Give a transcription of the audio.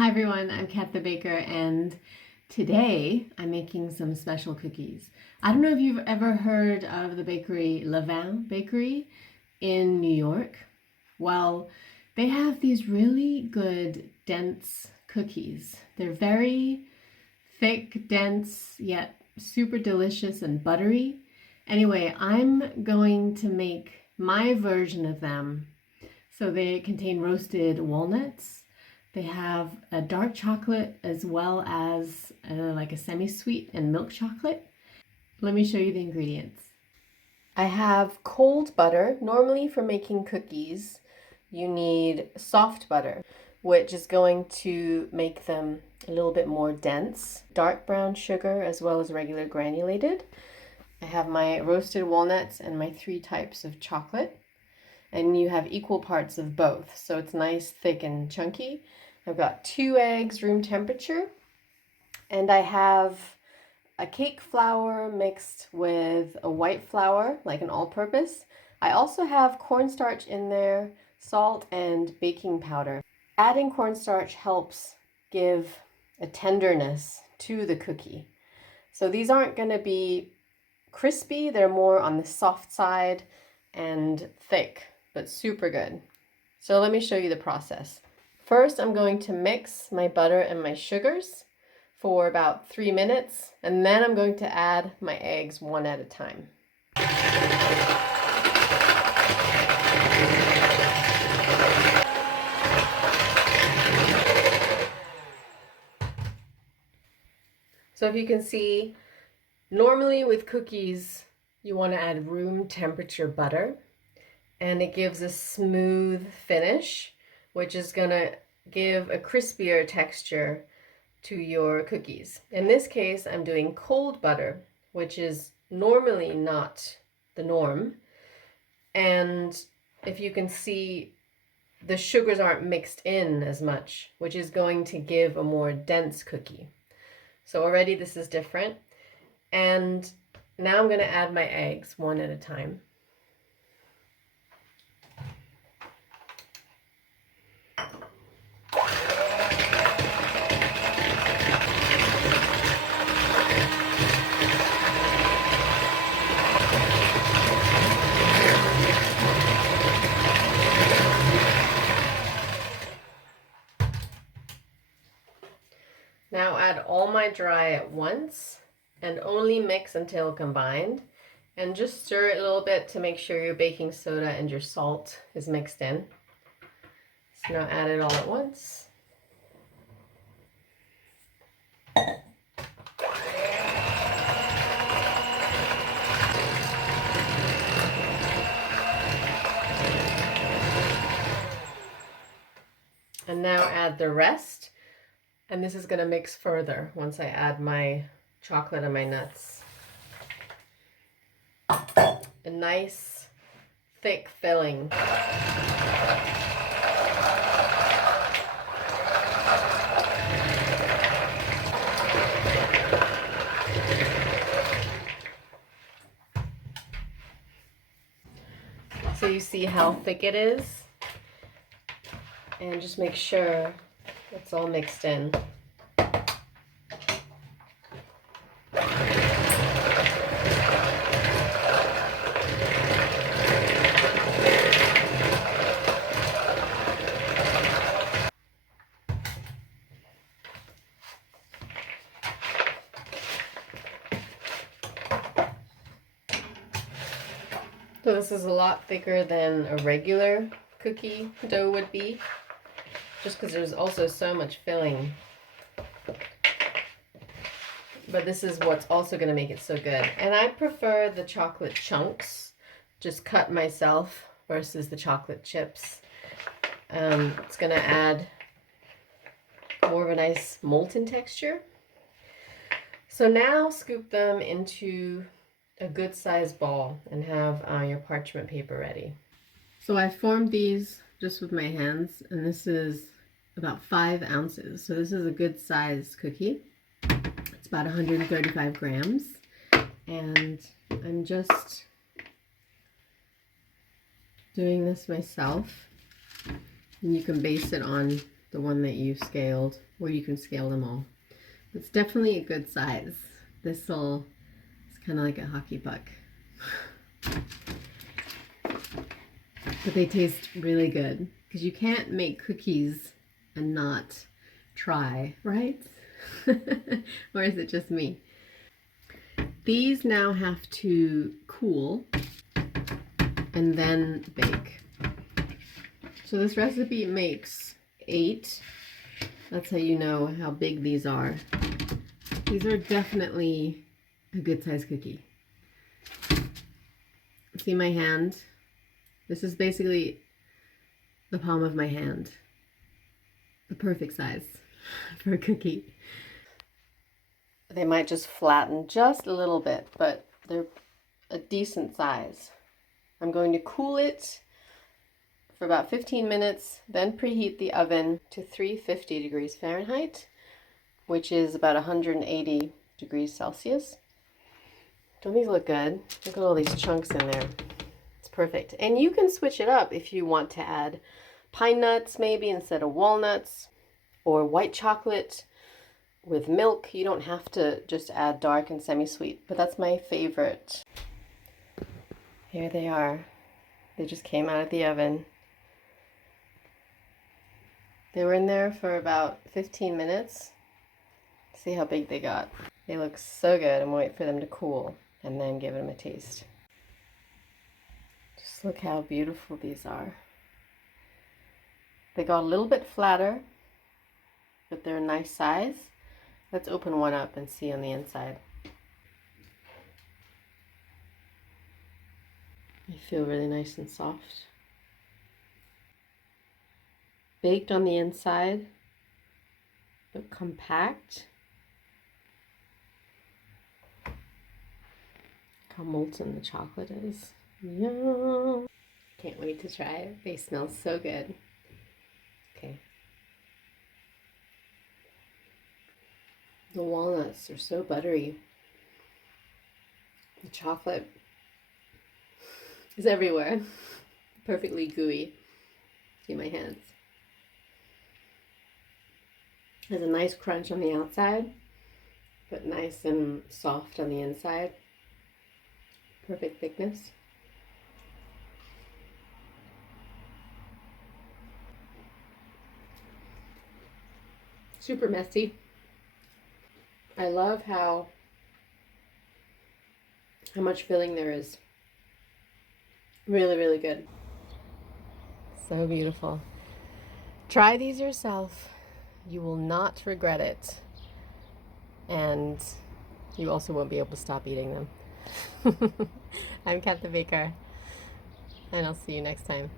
Hi everyone, I'm Kat the Baker, and today I'm making some special cookies. I don't know if you've ever heard of the bakery Levain Bakery in New York. Well, they have these really good dense cookies. They're very thick, dense, yet super delicious and buttery. Anyway, I'm going to make my version of them. So they contain roasted walnuts. They have a dark chocolate as well as like a semi-sweet and milk chocolate. Let me show you the ingredients. I have cold butter. Normally for making cookies, you need soft butter, which is going to make them a little bit more dense. Dark brown sugar as well as regular granulated. I have my roasted walnuts and my 3 types of chocolate. And you have equal parts of both, so it's nice, thick, and chunky. I've got 2 eggs, room temperature, and I have a cake flour mixed with a white flour, like an all-purpose. I also have cornstarch in there, salt, and baking powder. Adding cornstarch helps give a tenderness to the cookie. So these aren't going to be crispy, they're more on the soft side and thick, but super good. So let me show you the process. First, I'm going to mix my butter and my sugars for about 3 minutes, and then I'm going to add my eggs one at a time. So if you can see, normally with cookies, you want to add room temperature butter, and it gives a smooth finish, which is gonna give a crispier texture to your cookies. In this case, I'm doing cold butter, which is normally not the norm. And if you can see, the sugars aren't mixed in as much, which is going to give a more dense cookie. So already this is different. And now I'm gonna add my eggs one at a time. Now add all my dry at once and only mix until combined, and just stir it a little bit to make sure your baking soda and your salt is mixed in. So now add it all at once. And now add the rest. And this is going to mix further once I add my chocolate and my nuts. A nice, thick filling. So you see how thick it is? And just make sure it's all mixed in. So this is a lot thicker than a regular cookie dough would be, just because there's also so much filling. But this is what's also going to make it so good. And I prefer the chocolate chunks, just cut myself, versus the chocolate chips. It's going to add more of a nice molten texture. So now scoop them into a good sized ball and have your parchment paper ready. So I formed these just with my hands, and this is about 5 ounces. So this is a good size cookie. It's about 135 grams. And I'm just doing this myself. And you can base it on the one that you scaled, or you can scale them all. It's definitely a good size. It's kind of like a hockey puck. But they taste really good, because you can't make cookies and not try, right? Or is it just me? These now have to cool and then bake. So this recipe makes 8. That's how you know how big these are. These are definitely a good size cookie. See my hand? This is basically the palm of my hand. The perfect size for a cookie. They might just flatten just a little bit, but they're a decent size. I'm going to cool it for about 15 minutes, then preheat the oven to 350 degrees Fahrenheit, which is about 180 degrees Celsius. Don't these look good? Look at all these chunks in there. It's perfect. And you can switch it up if you want to add pine nuts maybe instead of walnuts, or white chocolate with milk. You don't have to just add dark and semi-sweet, but that's my favorite. Here they are. They just came out of the oven. They were in there for about 15 minutes. See how big they got. They look so good. I'm waiting for them to cool and then give them a taste. Just look how beautiful these are. They got a little bit flatter, but they're a nice size. Let's open one up and see on the inside. They feel really nice and soft. Baked on the inside, but compact. Look how molten the chocolate is. Yum! Can't wait to try it. They smell so good. Okay. The walnuts are so buttery. The chocolate is everywhere. Perfectly gooey. See my hands. Has a nice crunch on the outside, but nice and soft on the inside. Perfect thickness. Super messy. I love how much filling there is. Really, really good. So beautiful. Try these yourself. You will not regret it. And you also won't be able to stop eating them. I'm Kat the Baker, and I'll see you next time.